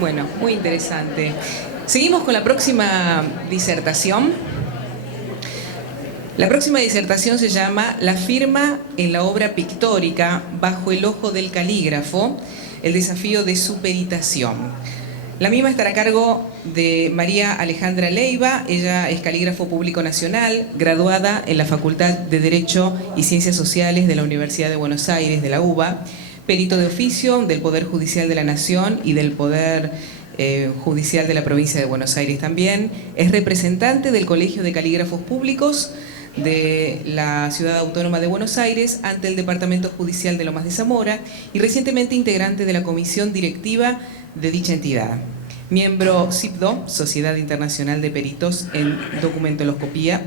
Bueno, muy interesante. Seguimos con la próxima disertación. La próxima disertación se llama La firma en la obra pictórica bajo el ojo del calígrafo, el desafío de su peritación. La misma estará a cargo de María Alejandra Leiva. Ella es calígrafo público nacional, graduada en la Facultad de Derecho y Ciencias Sociales de la Universidad de Buenos Aires, de la UBA, perito de oficio del Poder Judicial de la Nación y del Poder Judicial de la Provincia de Buenos Aires también. Es representante del Colegio de Calígrafos Públicos de la Ciudad Autónoma de Buenos Aires ante el Departamento Judicial de Lomas de Zamora y recientemente integrante de la comisión directiva de dicha entidad. Miembro SIPDO, Sociedad Internacional de Peritos en Documentoloscopía,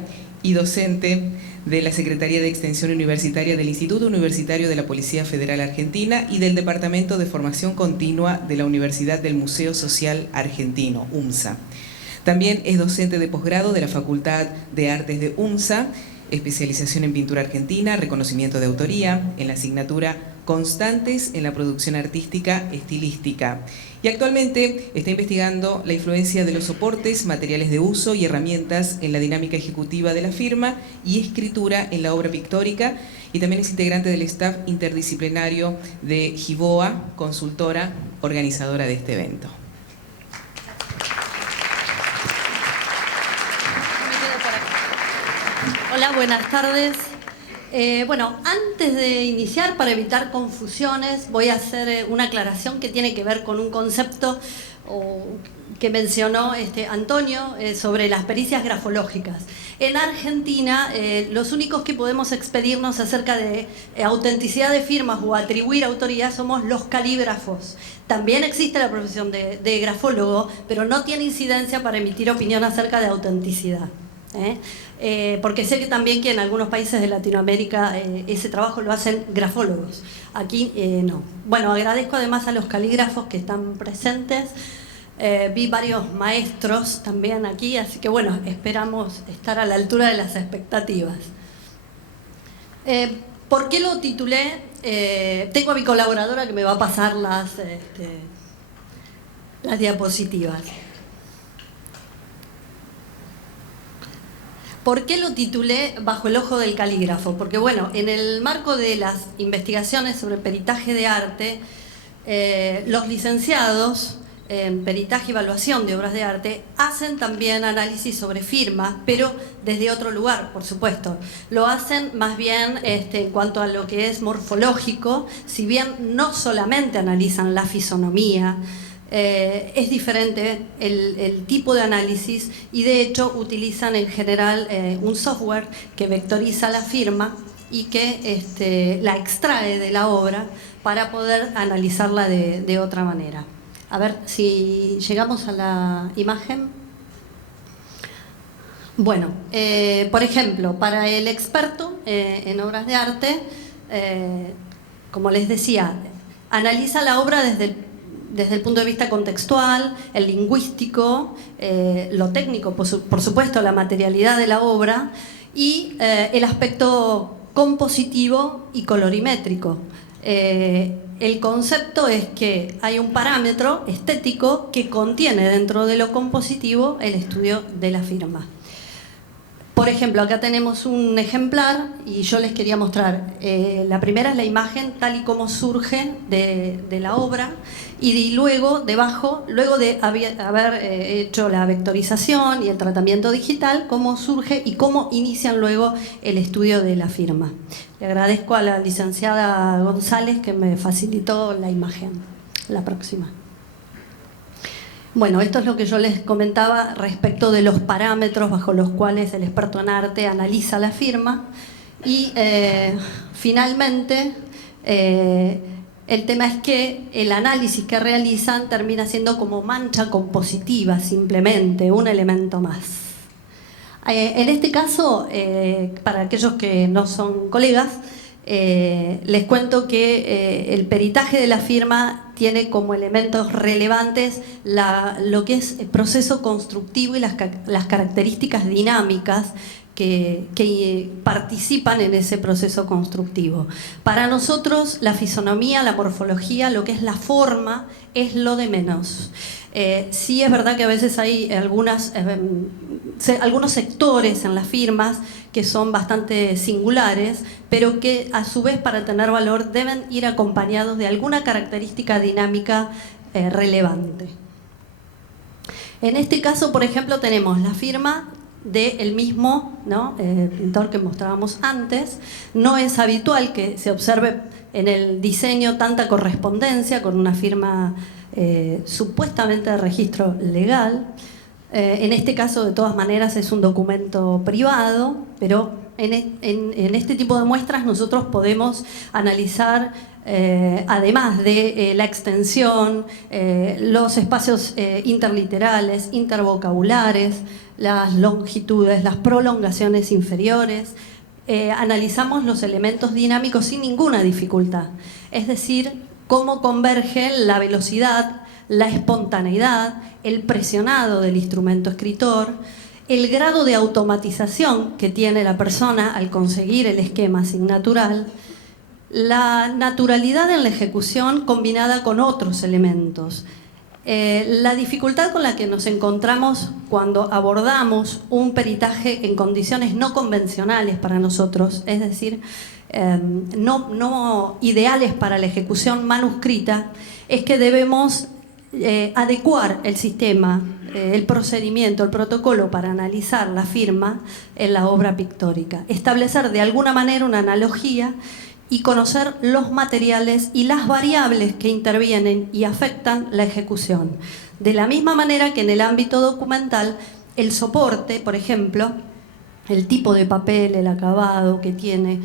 y docente de la Secretaría de Extensión Universitaria del Instituto Universitario de la Policía Federal Argentina y del Departamento de Formación Continua de la Universidad del Museo Social Argentino, UMSA. También es docente de posgrado de la Facultad de Artes de UMSA, especialización en pintura argentina, reconocimiento de autoría, en la asignatura Constantes en la producción artística estilística. Y actualmente está investigando la influencia de los soportes, materiales de uso y herramientas en la dinámica ejecutiva de la firma y escritura en la obra pictórica, y también es integrante del staff interdisciplinario de GIBOA, consultora organizadora de este evento. Hola, buenas tardes. Bueno, antes de iniciar, para evitar confusiones, voy a hacer una aclaración que tiene que ver con un concepto que mencionó Antonio sobre las pericias grafológicas. En Argentina, los únicos que podemos expedirnos acerca de autenticidad de firmas o atribuir autoría somos los calígrafos. También existe la profesión de grafólogo, pero no tiene incidencia para emitir opinión acerca de autenticidad. Porque sé que también que en algunos países de Latinoamérica ese trabajo lo hacen grafólogos. Aquí no. Bueno, agradezco además a los calígrafos que están presentes. Vi varios maestros también aquí, así que bueno, esperamos estar a la altura de las expectativas. ¿Por qué lo titulé? Tengo a mi colaboradora que me va a pasar las diapositivas. ¿Por qué lo titulé Bajo el ojo del calígrafo? Porque bueno, en el marco de las investigaciones sobre peritaje de arte, los licenciados en peritaje y evaluación de obras de arte hacen también análisis sobre firmas, pero desde otro lugar, por supuesto. Lo hacen más bien en cuanto a lo que es morfológico, si bien no solamente analizan la fisonomía, es diferente el tipo de análisis, y de hecho utilizan en general un software que vectoriza la firma y que la extrae de la obra para poder analizarla de otra manera. A ver si llegamos a la imagen. Bueno, por ejemplo, para el experto en obras de arte, como les decía, analiza la obra desde el punto de vista contextual, el lingüístico, lo técnico, por supuesto, la materialidad de la obra, y el aspecto compositivo y colorimétrico. El concepto es que hay un parámetro estético que contiene dentro de lo compositivo el estudio de la firma. Por ejemplo, acá tenemos un ejemplar y yo les quería mostrar. La primera es la imagen tal y como surge de la obra, y luego, debajo, luego de haber hecho la vectorización y el tratamiento digital, cómo surge y cómo inician luego el estudio de la firma. Le agradezco a la licenciada González que me facilitó la imagen. La próxima. Bueno, esto es lo que yo les comentaba respecto de los parámetros bajo los cuales el experto en arte analiza la firma. Y finalmente, el tema es que el análisis que realizan termina siendo como mancha compositiva, simplemente, un elemento más. En este caso, para aquellos que no son colegas, les cuento que el peritaje de la firma tiene como elementos relevantes lo que es el proceso constructivo y las características dinámicas que participan en ese proceso constructivo. Para nosotros, la fisonomía, la morfología, lo que es la forma, es lo de menos. Sí es verdad que a veces hay algunos sectores en las firmas que son bastante singulares, pero que a su vez, para tener valor, deben ir acompañados de alguna característica dinámica relevante. En este caso, por ejemplo, tenemos la firma del mismo, ¿no?, pintor que mostrábamos antes. No es habitual que se observe en el diseño tanta correspondencia con una firma supuestamente de registro legal. En este caso, de todas maneras, es un documento privado, pero en este tipo de muestras nosotros podemos analizar, además de la extensión, los espacios interliterales, intervocabulares, las longitudes, las prolongaciones inferiores. Analizamos los elementos dinámicos sin ninguna dificultad, es decir, cómo convergen la velocidad, la espontaneidad, el presionado del instrumento escritor, el grado de automatización que tiene la persona al conseguir el esquema asignatural, la naturalidad en la ejecución combinada con otros elementos. La dificultad con la que nos encontramos cuando abordamos un peritaje en condiciones no convencionales para nosotros, es decir, no ideales para la ejecución manuscrita, es que debemos adecuar el sistema, el procedimiento, el protocolo para analizar la firma en la obra pictórica, establecer de alguna manera una analogía y conocer los materiales y las variables que intervienen y afectan la ejecución. De la misma manera que en el ámbito documental, el soporte, por ejemplo, el tipo de papel, el acabado que tiene,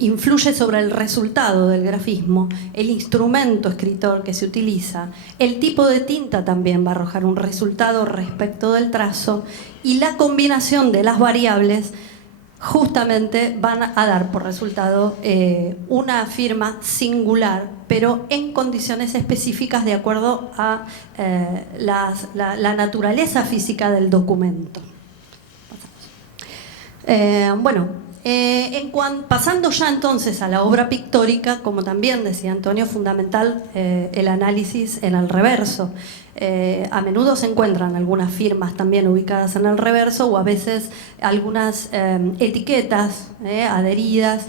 influye sobre el resultado del grafismo, el instrumento escritor que se utiliza, el tipo de tinta también va a arrojar un resultado respecto del trazo, y la combinación de las variables justamente van a dar por resultado una firma singular, pero en condiciones específicas de acuerdo a la naturaleza física del documento. Pasando ya entonces a la obra pictórica, como también decía Antonio, fundamental el análisis en el reverso. A menudo se encuentran algunas firmas también ubicadas en el reverso, o a veces algunas etiquetas adheridas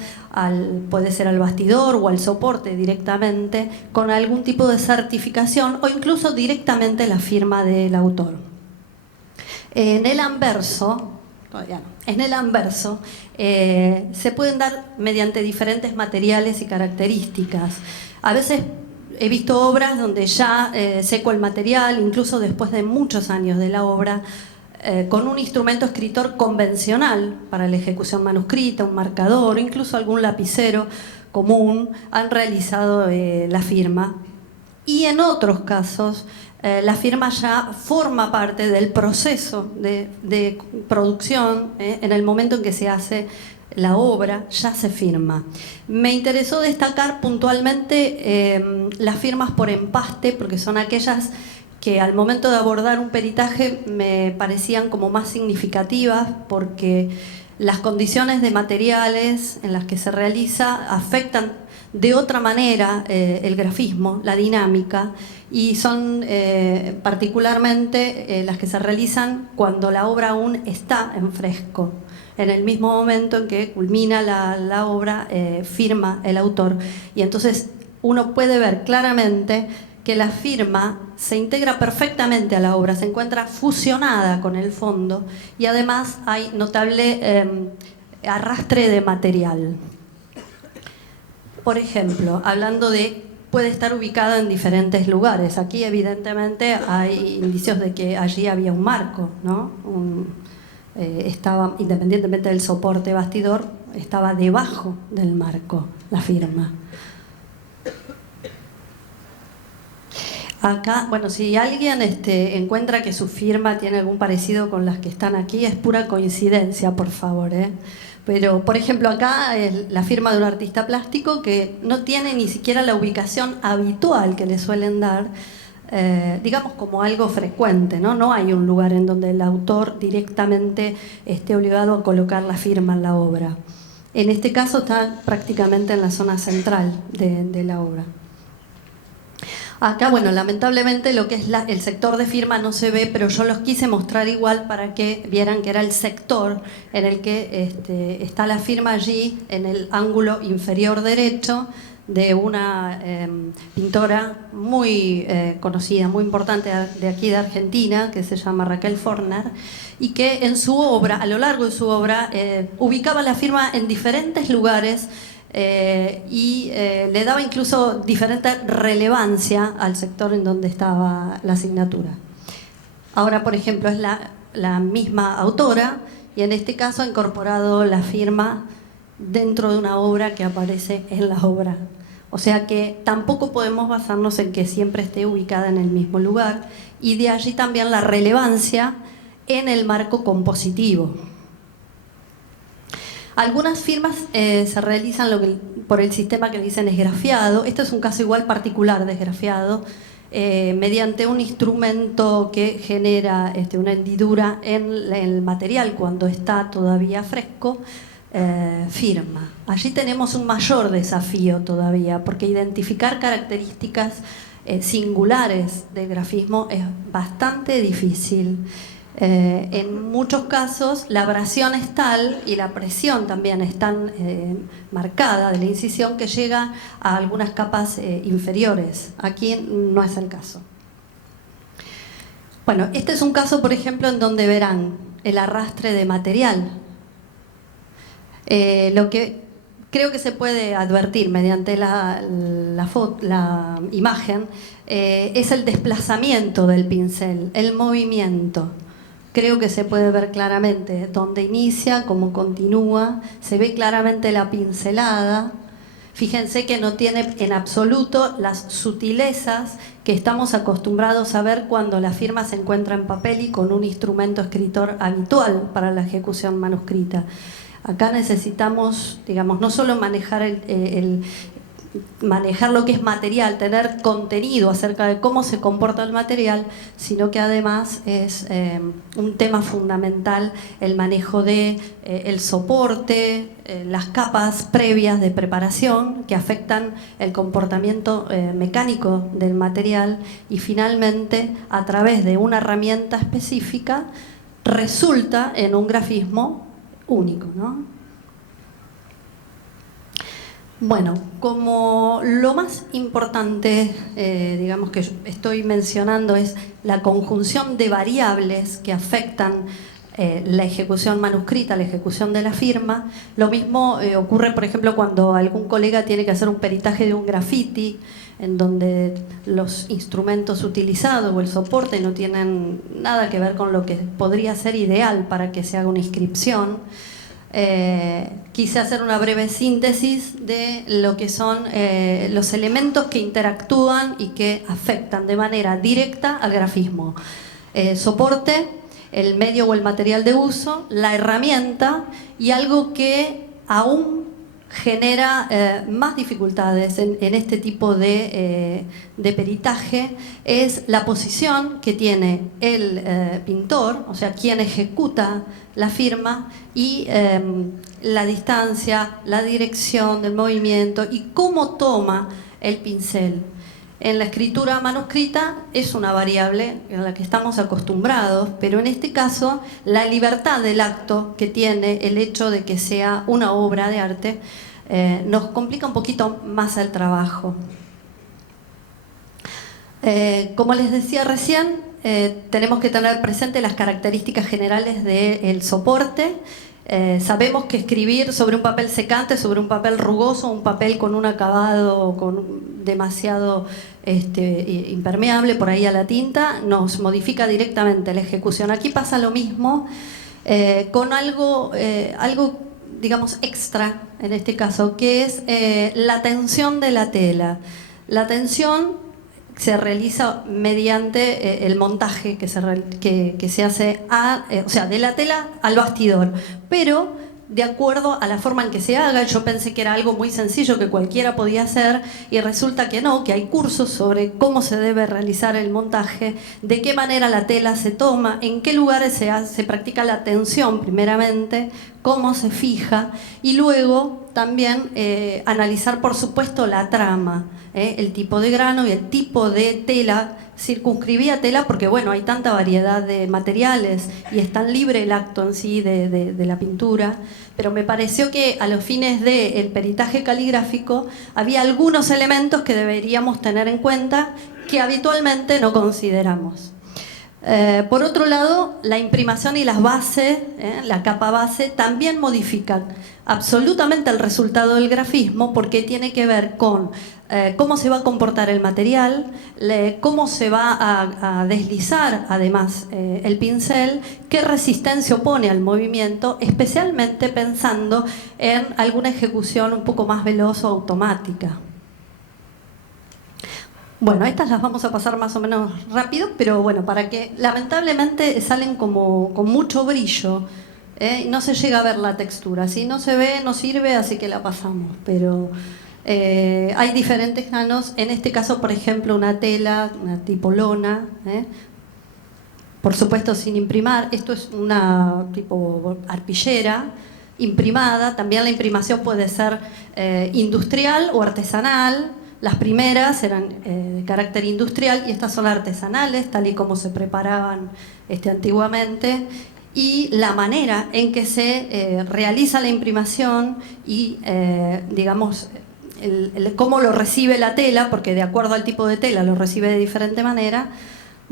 puede ser al bastidor o al soporte directamente, con algún tipo de certificación o incluso directamente la firma del autor. En el anverso, se pueden dar mediante diferentes materiales y características. A veces he visto obras donde ya seco el material, incluso después de muchos años de la obra, con un instrumento escritor convencional para la ejecución manuscrita, un marcador, incluso algún lapicero común, han realizado la firma. Y en otros casos, la firma ya forma parte del proceso de producción. En el momento en que se hace la obra, ya se firma. Me interesó destacar puntualmente las firmas por empaste, porque son aquellas que al momento de abordar un peritaje me parecían como más significativas, porque las condiciones de materiales en las que se realiza afectan de otra manera el grafismo, la dinámica, y son particularmente las que se realizan cuando la obra aún está en fresco. En el mismo momento en que culmina la obra, firma el autor, y entonces uno puede ver claramente que la firma se integra perfectamente a la obra, se encuentra fusionada con el fondo, y además hay notable arrastre de material. Por ejemplo, hablando de puede estar ubicada en diferentes lugares. Aquí evidentemente hay indicios de que allí había un marco, ¿no? Estaba, independientemente del soporte bastidor, estaba debajo del marco la firma. Acá, bueno, si alguien encuentra que su firma tiene algún parecido con las que están aquí, es pura coincidencia, por favor, Pero, por ejemplo, acá es la firma de un artista plástico que no tiene ni siquiera la ubicación habitual que le suelen dar digamos como algo frecuente, ¿no? No hay un lugar en donde el autor directamente esté obligado a colocar la firma en la obra. En este caso está prácticamente en la zona central de la obra. Acá, bueno, lamentablemente lo que es el sector de firma no se ve, pero yo los quise mostrar igual para que vieran que era el sector en el que está la firma allí, en el ángulo inferior derecho, de una pintora muy conocida, muy importante de aquí de Argentina, que se llama Raquel Forner, y que en su obra, a lo largo de su obra, ubicaba la firma en diferentes lugares y le daba incluso diferente relevancia al sector en donde estaba la asignatura. Ahora, por ejemplo, es la misma autora y en este caso ha incorporado la firma dentro de una obra que aparece en la obra. O sea que tampoco podemos basarnos en que siempre esté ubicada en el mismo lugar, y de allí también la relevancia en el marco compositivo. Algunas firmas se realizan por el sistema que le dicen esgrafiado. Este es un caso igual particular de esgrafiado, mediante un instrumento que genera una hendidura en el material cuando está todavía fresco. Firma. Allí tenemos un mayor desafío todavía, porque identificar características singulares del grafismo es bastante difícil. En muchos casos la abrasión es tal y la presión también es tan marcada de la incisión que llega a algunas capas inferiores. Aquí no es el caso. Bueno, este es un caso, por ejemplo, en donde verán el arrastre de material. Lo que creo que se puede advertir mediante la imagen es el desplazamiento del pincel, el movimiento. Creo que se puede ver claramente dónde inicia, cómo continúa, se ve claramente la pincelada. Fíjense que no tiene en absoluto las sutilezas que estamos acostumbrados a ver cuando la firma se encuentra en papel y con un instrumento escritor habitual para la ejecución manuscrita. Acá necesitamos, digamos, no solo manejar manejar lo que es material, tener contenido acerca de cómo se comporta el material, sino que además es un tema fundamental el manejo de el soporte, las capas previas de preparación que afectan el comportamiento mecánico del material, y finalmente a través de una herramienta específica resulta en un grafismo único, ¿no? Bueno, como lo más importante, digamos, que estoy mencionando es la conjunción de variables que afectan la ejecución manuscrita, la ejecución de la firma. Lo mismo ocurre, por ejemplo, cuando algún colega tiene que hacer un peritaje de un graffiti, en donde los instrumentos utilizados o el soporte no tienen nada que ver con lo que podría ser ideal para que se haga una inscripción. Quise hacer una breve síntesis de lo que son los elementos que interactúan y que afectan de manera directa al grafismo. Soporte, el medio o el material de uso, la herramienta, y algo que aún genera más dificultades en este tipo de peritaje es la posición que tiene el pintor, o sea, quien ejecuta la firma, y la distancia, la dirección del movimiento y cómo toma el pincel. En la escritura manuscrita es una variable a la que estamos acostumbrados, pero en este caso la libertad del acto que tiene el hecho de que sea una obra de arte nos complica un poquito más el trabajo. Como les decía recién, tenemos que tener presente las características generales del soporte. Sabemos que escribir sobre un papel secante, sobre un papel rugoso, un papel con un acabado demasiado impermeable por ahí a la tinta, nos modifica directamente la ejecución. Aquí pasa lo mismo con algo digamos extra en este caso, que es la tensión de la tela. La tensión se realiza mediante el montaje que se hace o sea, de la tela al bastidor, pero de acuerdo a la forma en que se haga. Yo pensé que era algo muy sencillo que cualquiera podía hacer y resulta que no, que hay cursos sobre cómo se debe realizar el montaje, de qué manera la tela se toma, en qué lugares se practica la tensión primeramente, cómo se fija y luego también analizar por supuesto la trama, el tipo de grano y el tipo de tela. Circunscribía tela porque bueno, hay tanta variedad de materiales y es tan libre el acto en sí de la pintura, pero me pareció que a los fines del peritaje caligráfico había algunos elementos que deberíamos tener en cuenta que habitualmente no consideramos. Por otro lado, la imprimación y las bases, la capa base, también modifican absolutamente el resultado del grafismo porque tiene que ver con cómo se va a comportar el material, cómo se va a deslizar además el pincel, qué resistencia opone al movimiento, especialmente pensando en alguna ejecución un poco más veloz o automática. Bueno, estas las vamos a pasar más o menos rápido, pero bueno, para que lamentablemente salen como con mucho brillo, no se llega a ver la textura. Si no se ve, no sirve, así que la pasamos. Pero hay diferentes granos. En este caso, por ejemplo, una tela, una tipo lona, por supuesto sin imprimar. Esto es una tipo arpillera imprimada. También la imprimación puede ser industrial o artesanal. Las primeras eran de carácter industrial y estas son artesanales, tal y como se preparaban antiguamente. Y la manera en que se realiza la imprimación y, digamos, cómo lo recibe la tela, porque de acuerdo al tipo de tela lo recibe de diferente manera,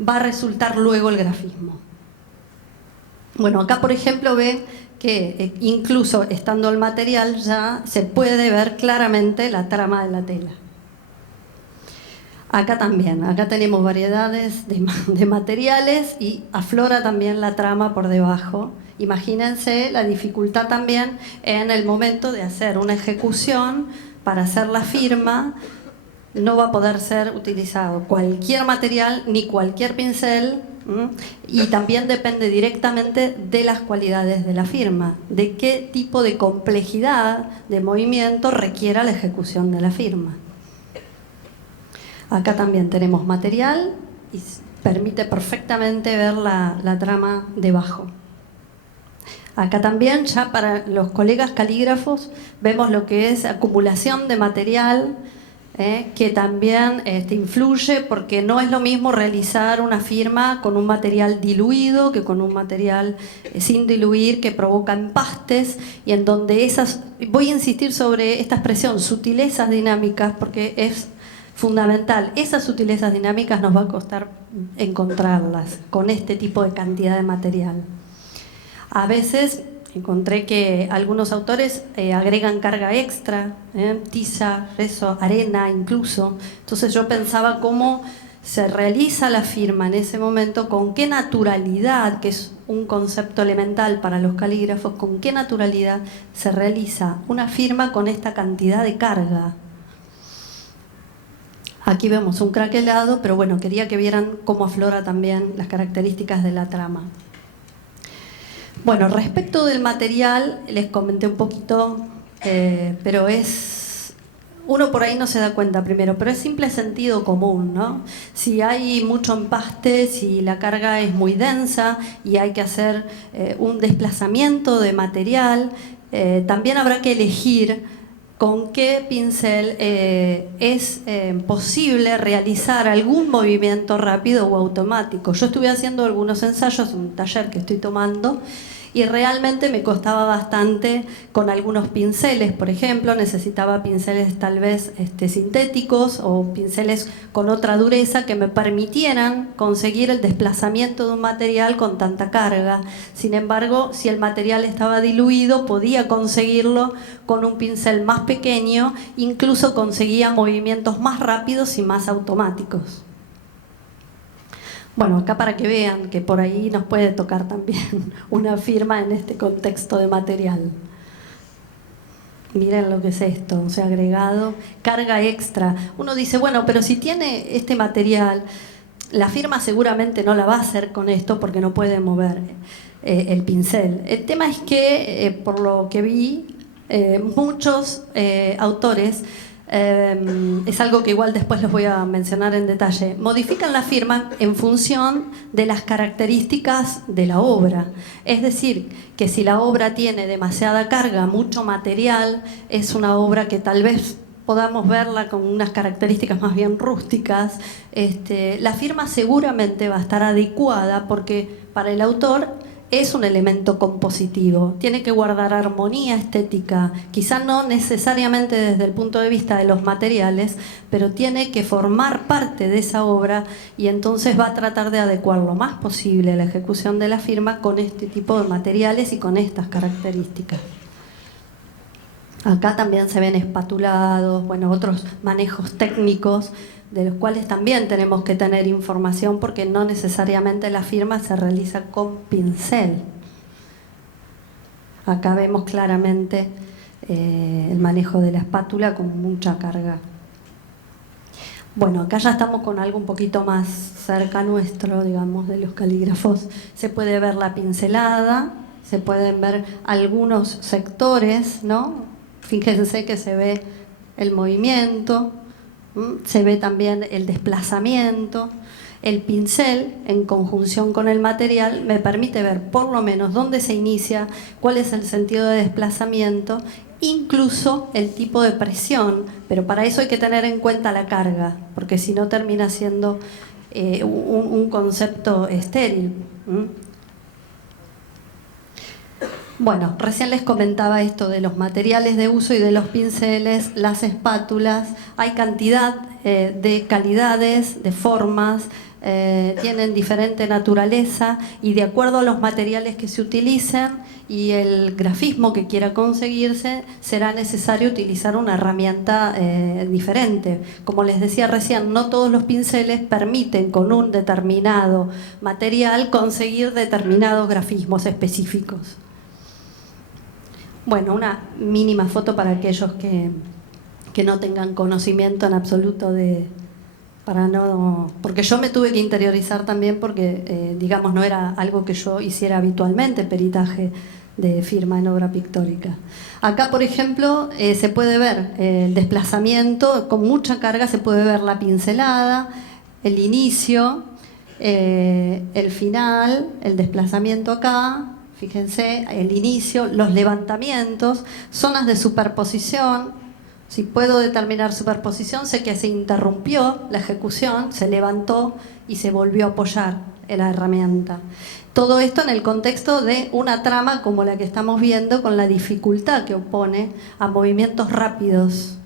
va a resultar luego el grafismo. Bueno, acá por ejemplo ve que incluso estando el material ya se puede ver claramente la trama de la tela. Acá también, acá tenemos variedades de materiales y aflora también la trama por debajo. Imagínense la dificultad también en el momento de hacer una ejecución para hacer la firma. No va a poder ser utilizado cualquier material ni cualquier pincel, y también depende directamente de las cualidades de la firma, de qué tipo de complejidad de movimiento requiera la ejecución de la firma. Acá también tenemos material y permite perfectamente ver la trama debajo. Acá también, ya para los colegas calígrafos, vemos lo que es acumulación de material, que también influye porque no es lo mismo realizar una firma con un material diluido que con un material sin diluir, que provoca empastes y en donde voy a insistir sobre esta expresión, sutilezas dinámicas, porque es fundamental. Esas sutilezas dinámicas nos va a costar encontrarlas con este tipo de cantidad de material. A veces encontré que algunos autores agregan carga extra, tiza, rezo, arena incluso. Entonces yo pensaba cómo se realiza la firma en ese momento, con qué naturalidad, que es un concepto elemental para los calígrafos, con qué naturalidad se realiza una firma con esta cantidad de carga. Aquí vemos un craquelado, pero bueno, quería que vieran cómo aflora también las características de la trama. Bueno, respecto del material, les comenté un poquito, pero uno por ahí no se da cuenta primero, pero es simple sentido común, ¿no? Si hay mucho empaste, si la carga es muy densa y hay que hacer un desplazamiento de material, también habrá que elegir con qué pincel es posible realizar algún movimiento rápido o automático. Yo estuve haciendo algunos ensayos, un taller que estoy tomando, y realmente me costaba bastante con algunos pinceles. Por ejemplo, necesitaba pinceles tal vez sintéticos o pinceles con otra dureza que me permitieran conseguir el desplazamiento de un material con tanta carga. Sin embargo, si el material estaba diluido, podía conseguirlo con un pincel más pequeño, incluso conseguía movimientos más rápidos y más automáticos. Bueno, acá para que vean que por ahí nos puede tocar también una firma en este contexto de material. Miren lo que es esto, o sea, agregado, carga extra. Uno dice, bueno, pero si tiene este material, la firma seguramente no la va a hacer con esto porque no puede mover. el pincel. El tema es que, por lo que vi, muchos autores, es algo que igual después les voy a mencionar en detalle, modifican la firma en función de las características de la obra. Es decir, que si la obra tiene demasiada carga, mucho material, es una obra que tal vez podamos verla con unas características más bien rústicas. La firma seguramente va a estar adecuada porque para el autor es un elemento compositivo, tiene que guardar armonía estética, quizá no necesariamente desde el punto de vista de los materiales, pero tiene que formar parte de esa obra y entonces va a tratar de adecuar lo más posible la ejecución de la firma con este tipo de materiales y con estas características. Acá también se ven espatulados, bueno, otros manejos técnicos de los cuales también tenemos que tener información porque no necesariamente la firma se realiza con pincel. Acá vemos claramente el manejo de la espátula con mucha carga. Bueno, acá ya estamos con algo un poquito más cerca nuestro, digamos, de los calígrafos. Se puede ver la pincelada, se pueden ver algunos sectores, ¿no? Fíjense que se ve el movimiento, se ve también el desplazamiento. El pincel, en conjunción con el material, me permite ver por lo menos dónde se inicia, cuál es el sentido de desplazamiento, incluso el tipo de presión, pero para eso hay que tener en cuenta la carga, porque si no termina siendo un concepto estéril. Bueno, recién les comentaba esto de los materiales de uso y de los pinceles, las espátulas. Hay cantidad de calidades, de formas, tienen diferente naturaleza y de acuerdo a los materiales que se utilicen y el grafismo que quiera conseguirse, será necesario utilizar una herramienta diferente. Como les decía recién, no todos los pinceles permiten con un determinado material conseguir determinados grafismos específicos. Bueno, una mínima foto para aquellos que no tengan conocimiento en absoluto porque yo me tuve que interiorizar también porque, digamos, no era algo que yo hiciera habitualmente, peritaje de firma en obra pictórica. Acá, por ejemplo, se puede ver el desplazamiento con mucha carga, se puede ver la pincelada, el inicio, el final, el desplazamiento acá. Fíjense, el inicio, los levantamientos, zonas de superposición. Si puedo determinar superposición, sé que se interrumpió la ejecución, se levantó y se volvió a apoyar en la herramienta. Todo esto en el contexto de una trama como la que estamos viendo, con la dificultad que opone a movimientos rápidos.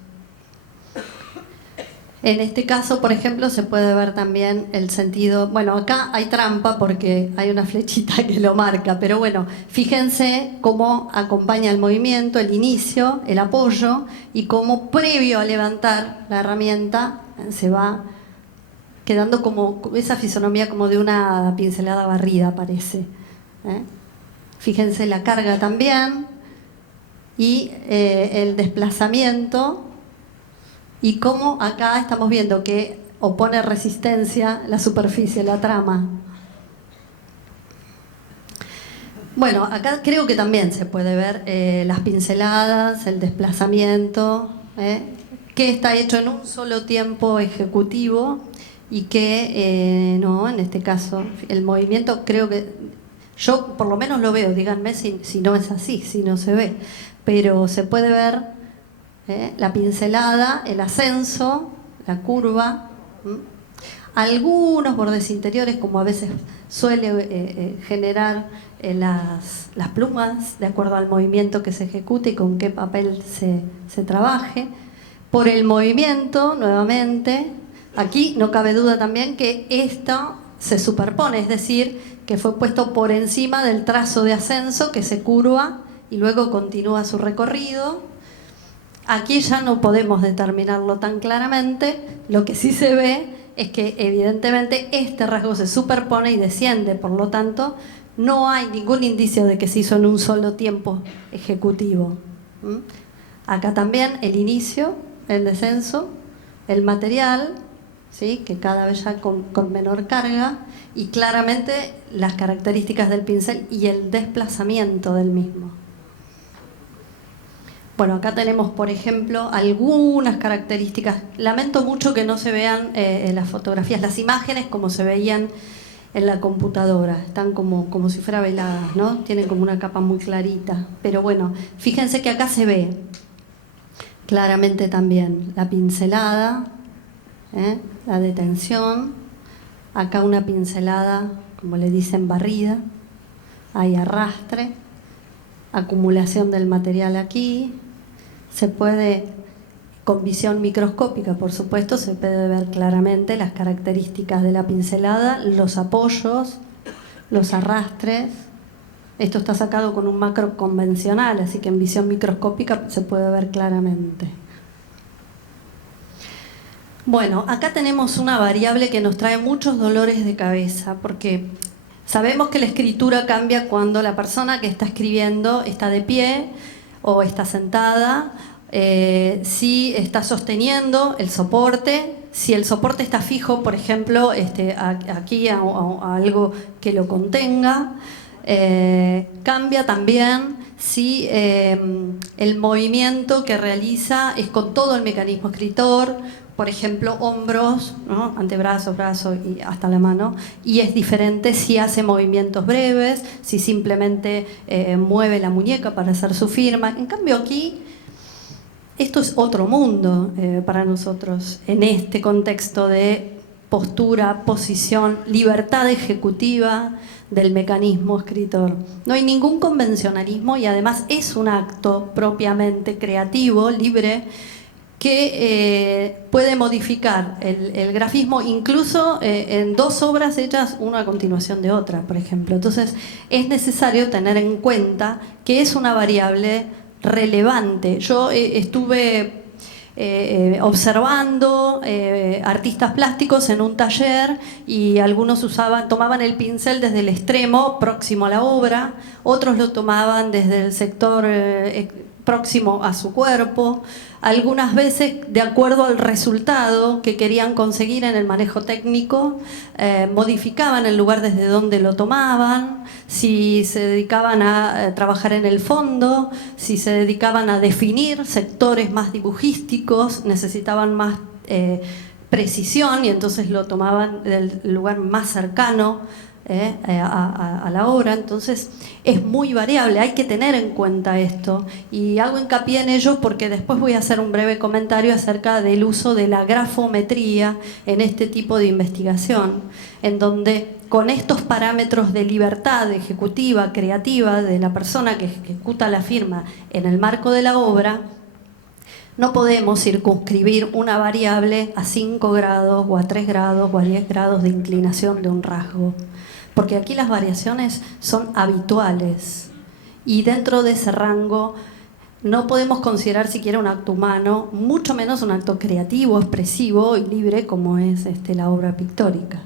En este caso, por ejemplo, se puede ver también el sentido. Bueno, acá hay trampa porque hay una flechita que lo marca, pero bueno, fíjense cómo acompaña el movimiento, el inicio, el apoyo, y cómo previo a levantar la herramienta se va quedando como esa fisonomía como de una pincelada barrida, parece. Fíjense la carga también y el desplazamiento. Y cómo acá estamos viendo que opone resistencia la superficie, la trama. Bueno, acá creo que también se puede ver las pinceladas, el desplazamiento, que está hecho en un solo tiempo ejecutivo y que no, en este caso, el movimiento creo que, yo por lo menos lo veo, díganme si no es así, si no se ve, pero se puede ver la pincelada, el ascenso, la curva, algunos bordes interiores, como a veces suele generar las plumas, de acuerdo al movimiento que se ejecute y con qué papel se trabaje. Por el movimiento, nuevamente, aquí no cabe duda también que esto se superpone, es decir, que fue puesto por encima del trazo de ascenso que se curva y luego continúa su recorrido. Aquí ya no podemos determinarlo tan claramente, lo que sí se ve es que evidentemente este rasgo se superpone y desciende, por lo tanto no hay ningún indicio de que se hizo en un solo tiempo ejecutivo. Acá también el inicio, el descenso, el material, ¿sí? Que cada vez ya con menor carga, y claramente las características del pincel y el desplazamiento del mismo. Bueno, acá tenemos, por ejemplo, algunas características. Lamento mucho que no se vean las fotografías, las imágenes como se veían en la computadora. Están como si fuera veladas, ¿no? Tienen como una capa muy clarita. Pero bueno, fíjense que acá se ve claramente también la pincelada, la detención. Acá una pincelada, como le dicen, barrida. Hay arrastre, acumulación del material aquí. Se puede, con visión microscópica, por supuesto, se puede ver claramente las características de la pincelada, los apoyos, los arrastres. Esto está sacado con un macro convencional, así que en visión microscópica se puede ver claramente. Bueno, acá tenemos una variable que nos trae muchos dolores de cabeza, porque sabemos que la escritura cambia cuando la persona que está escribiendo está de pie o está sentada, si está sosteniendo el soporte, si el soporte está fijo, por ejemplo, aquí a algo que lo contenga. Cambia también si el movimiento que realiza es con todo el mecanismo escritor, por ejemplo, hombros, ¿no? Antebrazos, brazos y hasta la mano, y es diferente si hace movimientos breves, si simplemente mueve la muñeca para hacer su firma. En cambio aquí, esto es otro mundo para nosotros, en este contexto de postura, posición, libertad ejecutiva del mecanismo escritor. No hay ningún convencionalismo y además es un acto propiamente creativo, libre, que puede modificar el grafismo incluso en dos obras hechas una a continuación de otra, por ejemplo. Entonces es necesario tener en cuenta que es una variable relevante. Yo estuve observando artistas plásticos en un taller y algunos tomaban el pincel desde el extremo próximo a la obra, otros lo tomaban desde el sector próximo a su cuerpo, algunas veces de acuerdo al resultado que querían conseguir en el manejo técnico, modificaban el lugar desde donde lo tomaban, si se dedicaban a trabajar en el fondo, si se dedicaban a definir sectores más dibujísticos, necesitaban más precisión y entonces lo tomaban del lugar más cercano a la obra. Entonces es muy variable, hay que tener en cuenta esto y hago hincapié en ello porque después voy a hacer un breve comentario acerca del uso de la grafometría en este tipo de investigación, en donde con estos parámetros de libertad ejecutiva, creativa de la persona que ejecuta la firma en el marco de la obra, no podemos circunscribir una variable a 5 grados o a 3 grados o a 10 grados de inclinación de un rasgo, porque aquí las variaciones son habituales y dentro de ese rango no podemos considerar siquiera un acto humano, mucho menos un acto creativo, expresivo y libre como es la obra pictórica.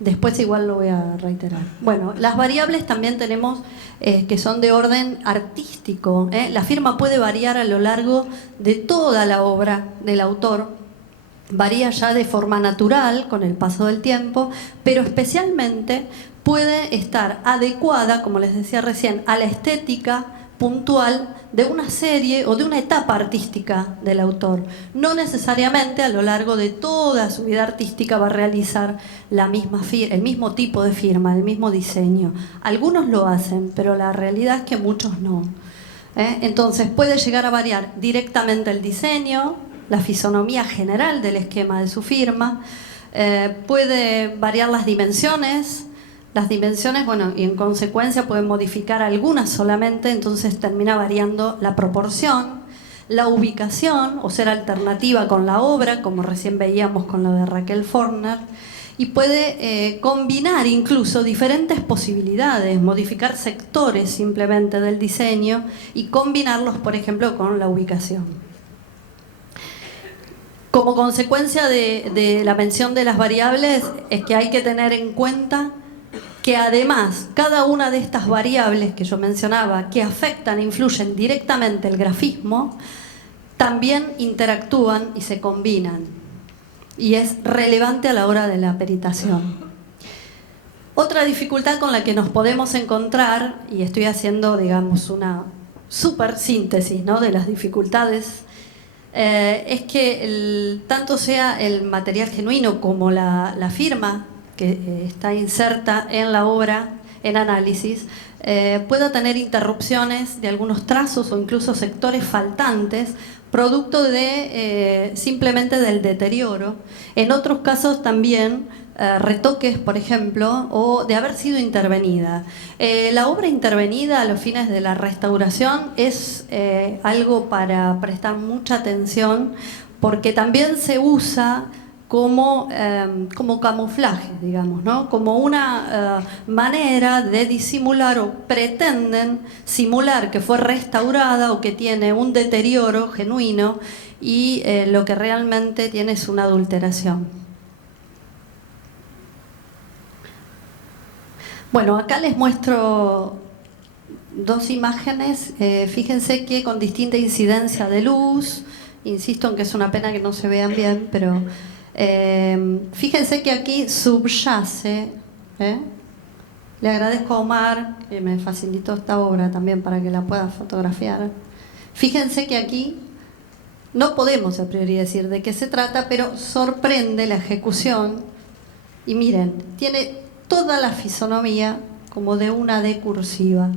Después igual lo voy a reiterar. Bueno, las variables también tenemos que son de orden artístico. La firma puede variar a lo largo de toda la obra del autor. Varía ya de forma natural con el paso del tiempo, pero especialmente puede estar adecuada, como les decía recién, a la estética puntual de una serie o de una etapa artística del autor. No necesariamente a lo largo de toda su vida artística va a realizar el mismo tipo de firma, el mismo diseño. Algunos lo hacen, pero la realidad es que muchos no. Entonces puede llegar a variar directamente el diseño, la fisonomía general del esquema de su firma, puede variar las dimensiones, bueno, y en consecuencia pueden modificar algunas solamente, entonces termina variando la proporción, la ubicación o ser alternativa con la obra, como recién veíamos con lo de Raquel Forner, y puede combinar incluso diferentes posibilidades, modificar sectores simplemente del diseño y combinarlos, por ejemplo, con la ubicación. Como consecuencia de la mención de las variables es que hay que tener en cuenta que además cada una de estas variables que yo mencionaba que afectan e influyen directamente el grafismo también interactúan y se combinan. y es relevante a la hora de la peritación. Otra dificultad con la que nos podemos encontrar, y estoy haciendo, digamos, una súper síntesis, ¿no?, de las dificultades, es que tanto sea el material genuino como la firma que está inserta en la obra en análisis, pueda tener interrupciones de algunos trazos o incluso sectores faltantes, producto de simplemente del deterioro. En otros casos también retoques, por ejemplo, o de haber sido intervenida. La obra intervenida a los fines de la restauración es algo para prestar mucha atención, porque también se usa como camuflaje, digamos, ¿no? Como una manera de disimular, o pretenden simular que fue restaurada o que tiene un deterioro genuino, y lo que realmente tiene es una adulteración. Bueno, acá les muestro dos imágenes. Fíjense que con distinta incidencia de luz, insisto en que es una pena que no se vean bien, pero fíjense que aquí subyace, le agradezco a Omar que me facilitó esta obra también para que la pueda fotografiar. Fíjense que aquí no podemos a priori decir de qué se trata, pero sorprende la ejecución, y miren, tiene toda la fisonomía como de una D cursiva.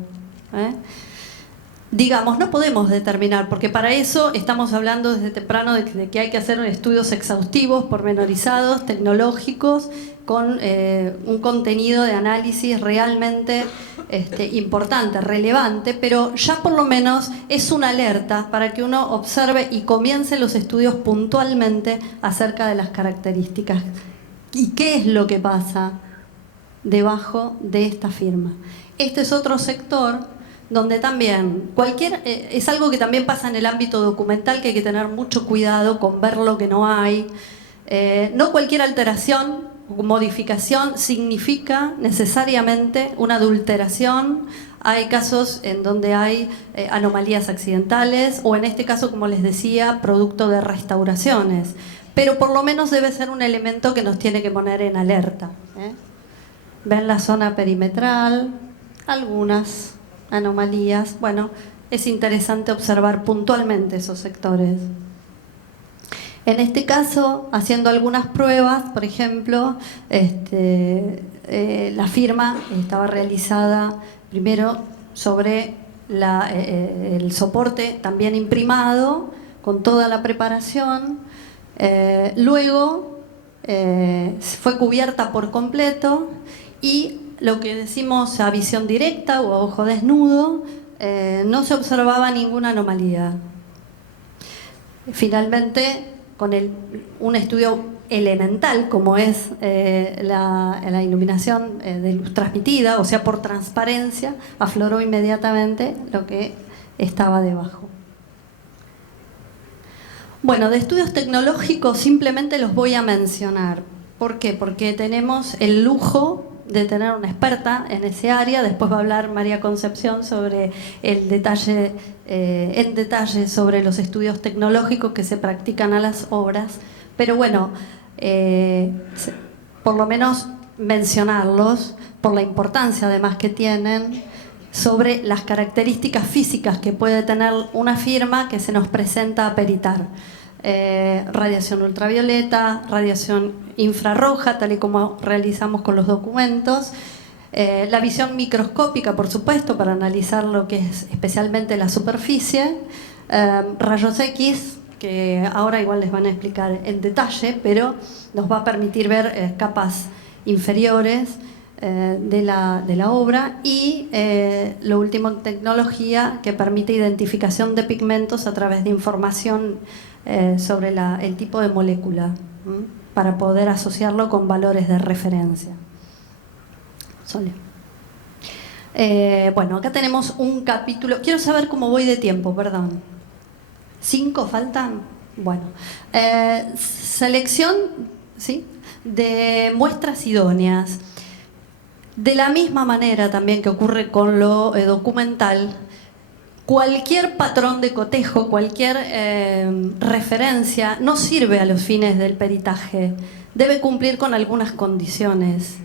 Digamos, no podemos determinar, porque para eso estamos hablando desde temprano de que hay que hacer estudios exhaustivos, pormenorizados, tecnológicos, con un contenido de análisis realmente importante, relevante, pero ya por lo menos es una alerta para que uno observe y comience los estudios puntualmente acerca de las características y qué es lo que pasa debajo de esta firma. Este es otro sector donde también es algo que también pasa en el ámbito documental, que hay que tener mucho cuidado con ver lo que no hay. No cualquier alteración o modificación significa necesariamente una adulteración. Hay casos en donde hay anomalías accidentales, o en este caso, como les decía, producto de restauraciones. Pero por lo menos debe ser un elemento que nos tiene que poner en alerta. Ven la zona perimetral, algunas anomalías. Bueno, es interesante observar puntualmente esos sectores. En este caso, haciendo algunas pruebas, por ejemplo, la firma estaba realizada primero sobre el soporte también imprimado, con toda la preparación. Luego fue cubierta por completo, y lo que decimos a visión directa o a ojo desnudo, no se observaba ninguna anomalía. Finalmente, con un estudio elemental como es la iluminación de luz transmitida, o sea, por transparencia, afloró inmediatamente lo que estaba debajo. Bueno, de estudios tecnológicos simplemente los voy a mencionar. ¿Por qué? Porque tenemos el lujo de tener una experta en ese área. Después va a hablar María Concepción sobre el detalle, en detalle sobre los estudios tecnológicos que se practican a las obras. Pero bueno, por lo menos mencionarlos por la importancia además que tienen sobre las características físicas que puede tener una firma que se nos presenta a peritar. Radiación ultravioleta, radiación infrarroja, tal y como realizamos con los documentos, la visión microscópica, por supuesto, para analizar lo que es especialmente la superficie, rayos X, que ahora igual les van a explicar en detalle, pero nos va a permitir ver capas inferiores de la obra, y lo último en tecnología, que permite identificación de pigmentos a través de información sobre el tipo de molécula, para poder asociarlo con valores de referencia. Bueno, acá tenemos un capítulo. Quiero saber cómo voy de tiempo, perdón. ¿5 faltan? Bueno. Selección, ¿sí?, de muestras idóneas. De la misma manera también que ocurre con lo documental, cualquier patrón de cotejo, cualquier referencia no sirve a los fines del peritaje. Debe cumplir con algunas condiciones.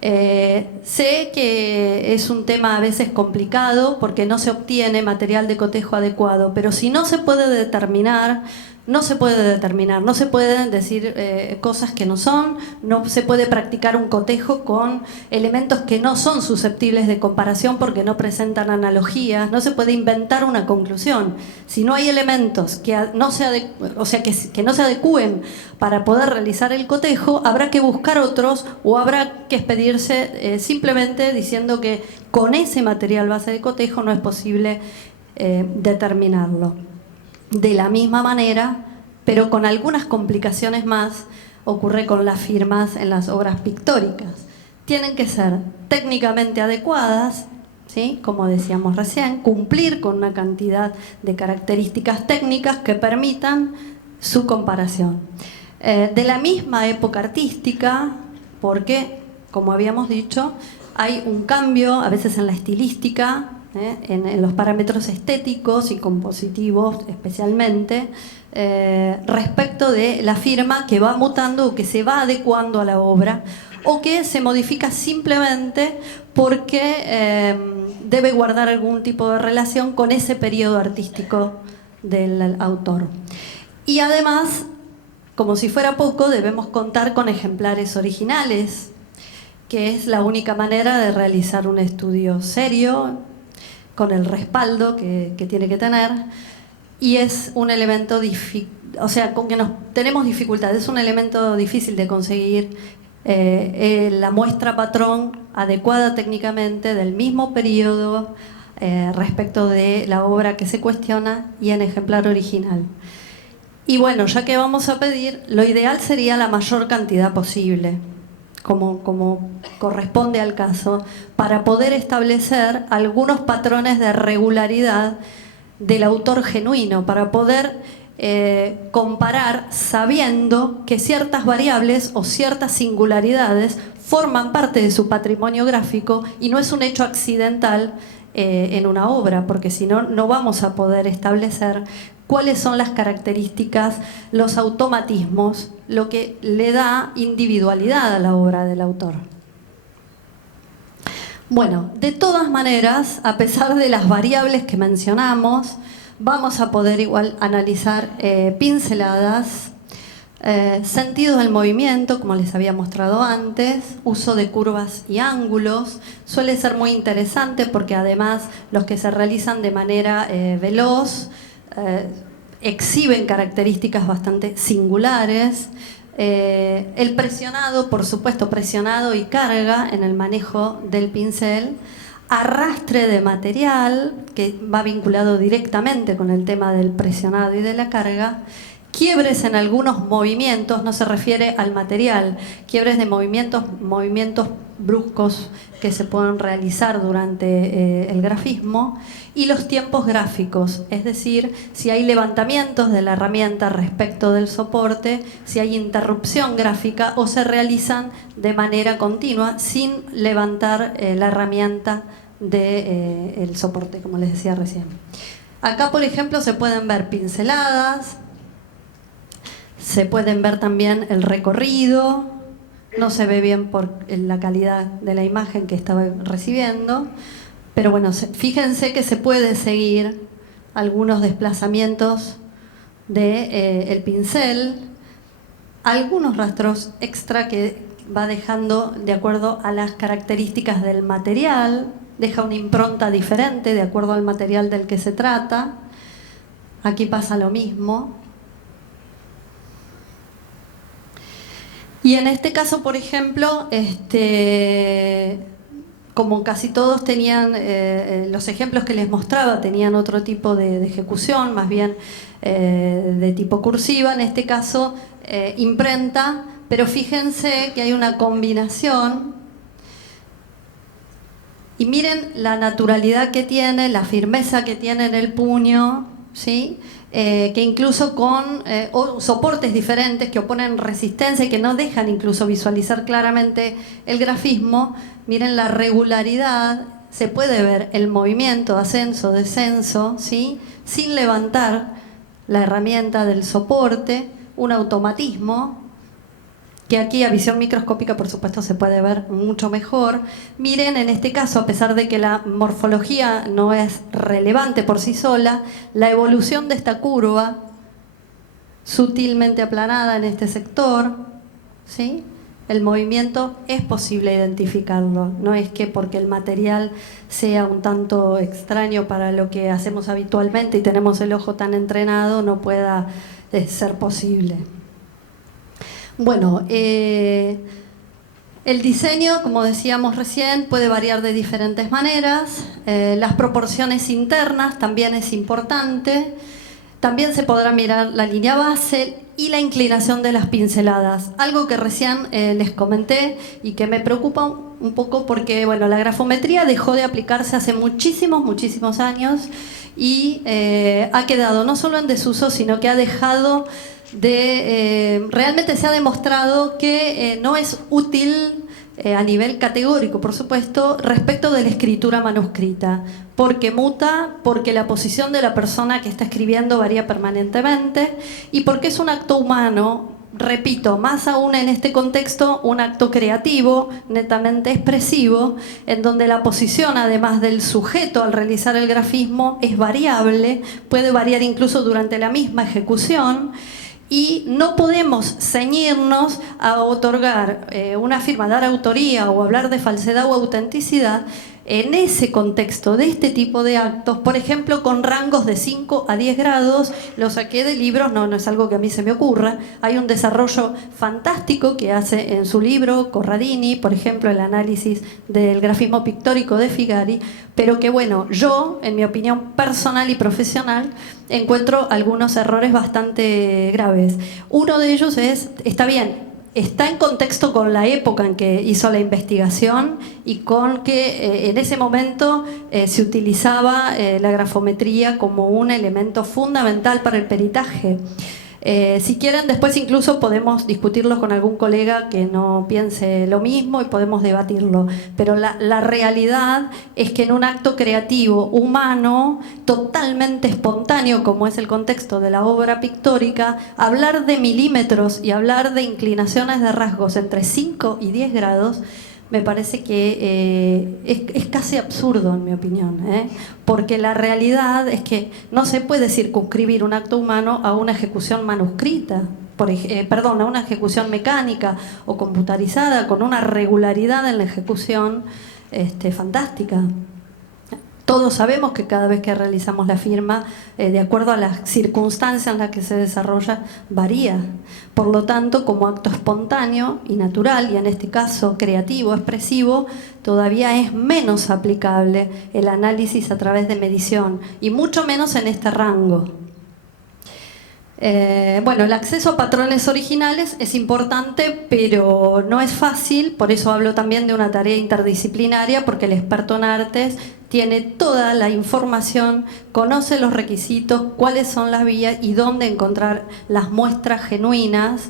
Sé que es un tema a veces complicado porque no se obtiene material de cotejo adecuado, pero si no se puede determinar, no se pueden decir cosas que no son, no se puede practicar un cotejo con elementos que no son susceptibles de comparación porque no presentan analogías, no se puede inventar una conclusión. Si no hay elementos que no se adecúen para poder realizar el cotejo, habrá que buscar otros o habrá que expedirse simplemente diciendo que con ese material base de cotejo no es posible determinarlo. De la misma manera, pero con algunas complicaciones más, ocurre con las firmas en las obras pictóricas. Tienen que ser técnicamente adecuadas, ¿sí? Como decíamos recién, cumplir con una cantidad de características técnicas que permitan su comparación. De la misma época artística, porque, como habíamos dicho, hay un cambio a veces en la estilística, en los parámetros estéticos y compositivos especialmente, respecto de la firma que va mutando o que se va adecuando a la obra o que se modifica simplemente porque debe guardar algún tipo de relación con ese periodo artístico del autor. Y además, como si fuera poco, debemos contar con ejemplares originales, que es la única manera de realizar un estudio serio, con el respaldo que tiene que tener, y es un elemento con que tenemos dificultades, es un elemento difícil de conseguir la muestra patrón adecuada técnicamente del mismo periodo respecto de la obra que se cuestiona y en ejemplar original. Y bueno, ya que vamos a pedir, lo ideal sería la mayor cantidad posible, como corresponde al caso, para poder establecer algunos patrones de regularidad del autor genuino, para poder comparar sabiendo que ciertas variables o ciertas singularidades forman parte de su patrimonio gráfico y no es un hecho accidental en una obra, porque si no, no vamos a poder establecer cuáles son las características, los automatismos, lo que le da individualidad a la obra del autor. Bueno, de todas maneras, a pesar de las variables que mencionamos, vamos a poder igual analizar pinceladas, sentido del movimiento, como les había mostrado antes, uso de curvas y ángulos. Suele ser muy interesante porque además los que se realizan de manera veloz exhiben características bastante singulares. El presionado, por supuesto, presionado y carga en el manejo del pincel, arrastre de material, que va vinculado directamente con el tema del presionado y de la carga, quiebres en algunos movimientos, no se refiere al material, quiebres de movimientos bruscos que se pueden realizar durante el grafismo, y los tiempos gráficos, es decir, si hay levantamientos de la herramienta respecto del soporte, si hay interrupción gráfica o se realizan de manera continua sin levantar la herramienta del soporte, como les decía recién. Acá, por ejemplo, se pueden ver pinceladas, se pueden ver también el recorrido. No se ve bien por la calidad de la imagen que estaba recibiendo, pero bueno, fíjense que se puede seguir algunos desplazamientos del pincel, algunos rastros extra que va dejando de acuerdo a las características del material, deja una impronta diferente de acuerdo al material del que se trata. Aquí pasa lo mismo. Y en este caso, por ejemplo, como casi todos tenían, los ejemplos que les mostraba tenían otro tipo de ejecución, más bien de tipo cursiva, en este caso imprenta, pero fíjense que hay una combinación. Y miren la naturalidad que tiene, la firmeza que tiene en el puño, ¿sí? Que incluso con soportes diferentes que oponen resistencia y que no dejan incluso visualizar claramente el grafismo, miren la regularidad se puede ver el movimiento, ascenso, descenso, ¿sí? Sin levantar la herramienta del soporte, un automatismo, que aquí a visión microscópica por supuesto se puede ver mucho mejor. Miren, en este caso, a pesar de que la morfología no es relevante por sí sola, la evolución de esta curva, sutilmente aplanada en este sector, ¿sí? El movimiento es posible identificarlo, no es que porque el material sea un tanto extraño para lo que hacemos habitualmente y tenemos el ojo tan entrenado, no pueda ser posible. Bueno, el diseño, como decíamos recién, puede variar de diferentes maneras. Las proporciones internas también es importante. También se podrá mirar la línea base y la inclinación de las pinceladas. Algo que recién les comenté y que me preocupa un poco porque, bueno, la grafometría dejó de aplicarse hace muchísimos años y ha quedado no solo en desuso, sino que ha dejado realmente se ha demostrado que no es útil a nivel categórico, por supuesto, respecto de la escritura manuscrita, porque muta, porque la posición de la persona que está escribiendo varía permanentemente y porque es un acto humano, repito, más aún en este contexto, un acto creativo, netamente expresivo, en donde la posición, además del sujeto al realizar el grafismo, es variable, puede variar incluso durante la misma ejecución. Y no podemos ceñirnos a otorgar una firma, dar autoría o hablar de falsedad o autenticidad en ese contexto de este tipo de actos, por ejemplo, con rangos de 5 a 10 grados, lo saqué de libros, no es algo que a mí se me ocurra, hay un desarrollo fantástico que hace en su libro Corradini, por ejemplo, el análisis del grafismo pictórico de Figari, pero que bueno, yo, en mi opinión personal y profesional, encuentro algunos errores bastante graves. Uno de ellos es, está bien, está en contexto con la época en que hizo la investigación y con que en ese momento se utilizaba la grafometría como un elemento fundamental para el peritaje. Si quieren, después incluso podemos discutirlo con algún colega que no piense lo mismo y podemos debatirlo. Pero la realidad es que en un acto creativo humano, totalmente espontáneo, como es el contexto de la obra pictórica, hablar de milímetros y hablar de inclinaciones de rasgos entre 5 y 10 grados me parece que es casi absurdo, en mi opinión, porque la realidad es que no se puede circunscribir un acto humano a una ejecución manuscrita, a una ejecución mecánica o computarizada con una regularidad en la ejecución fantástica. Todos sabemos que cada vez que realizamos la firma, de acuerdo a las circunstancias en las que se desarrolla, varía. Por lo tanto, como acto espontáneo y natural, y en este caso creativo, expresivo, todavía es menos aplicable el análisis a través de medición, y mucho menos en este rango. Bueno, el acceso a patrones originales es importante, pero no es fácil, por eso hablo también de una tarea interdisciplinaria, porque el experto en artes tiene toda la información, conoce los requisitos, cuáles son las vías y dónde encontrar las muestras genuinas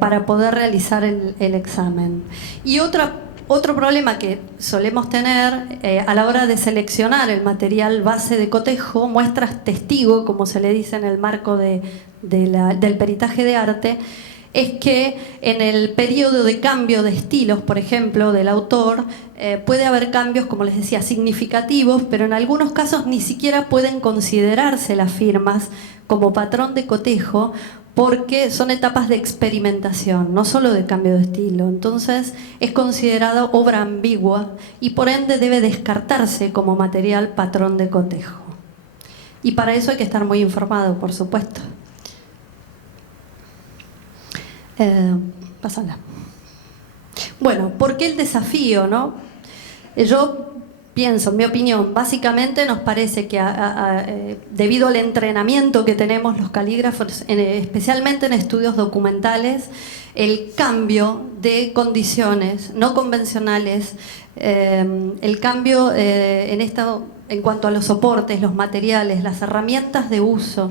para poder realizar el examen. Y otro problema que solemos tener a la hora de seleccionar el material base de cotejo, muestras testigo, como se le dice en el marco del peritaje de arte, es que en el periodo de cambio de estilos, por ejemplo, del autor, puede haber cambios, como les decía, significativos, pero en algunos casos ni siquiera pueden considerarse las firmas como patrón de cotejo, porque son etapas de experimentación, no solo de cambio de estilo. Entonces es considerado obra ambigua y por ende debe descartarse como material patrón de cotejo. Y para eso hay que estar muy informado, por supuesto. Pásala. Bueno, ¿por qué el desafío, no? Yo pienso, en mi opinión, básicamente nos parece que debido al entrenamiento que tenemos los calígrafos, especialmente en estudios documentales, el cambio de condiciones no convencionales, el cambio en cuanto a los soportes, los materiales, las herramientas de uso,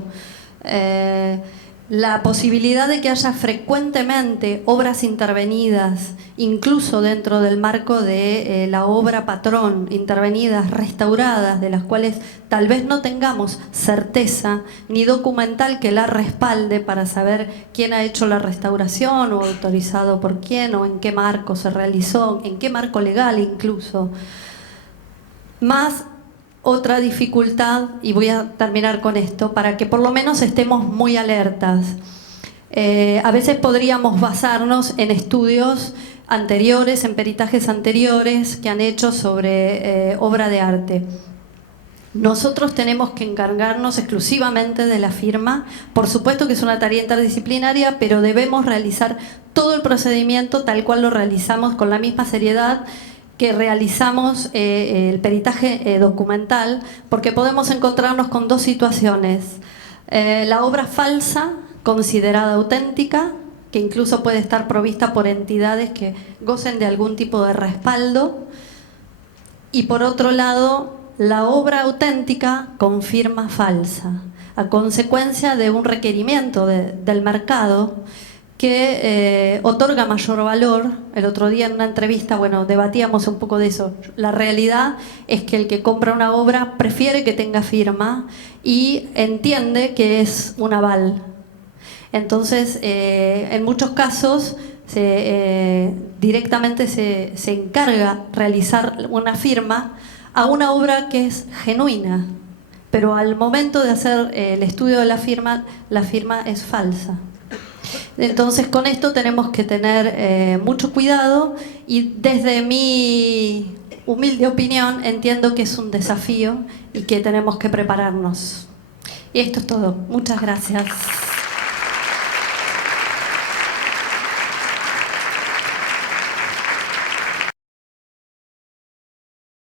la posibilidad de que haya frecuentemente obras intervenidas, incluso dentro del marco de la obra patrón, intervenidas, restauradas, de las cuales tal vez no tengamos certeza ni documental que la respalde para saber quién ha hecho la restauración o autorizado por quién o en qué marco se realizó, en qué marco legal incluso. Más otra dificultad, y voy a terminar con esto, para que por lo menos estemos muy alertas. A veces podríamos basarnos en estudios anteriores, en peritajes anteriores que han hecho sobre obra de arte. Nosotros tenemos que encargarnos exclusivamente de la firma. Por supuesto que es una tarea interdisciplinaria, pero debemos realizar todo el procedimiento tal cual lo realizamos, con la misma seriedad que realizamos el peritaje documental, porque podemos encontrarnos con dos situaciones. La obra falsa, considerada auténtica, que incluso puede estar provista por entidades que gocen de algún tipo de respaldo, y por otro lado, la obra auténtica con firma falsa, a consecuencia de un requerimiento del mercado que otorga mayor valor. El otro día en una entrevista, bueno, debatíamos un poco de eso. La realidad es que el que compra una obra prefiere que tenga firma y entiende que es un aval. Entonces, en muchos casos, directamente se encarga realizar una firma a una obra que es genuina, pero al momento de hacer el estudio de la firma es falsa. Entonces, con esto tenemos que tener mucho cuidado, y desde mi humilde opinión entiendo que es un desafío y que tenemos que prepararnos. Y esto es todo. Muchas gracias.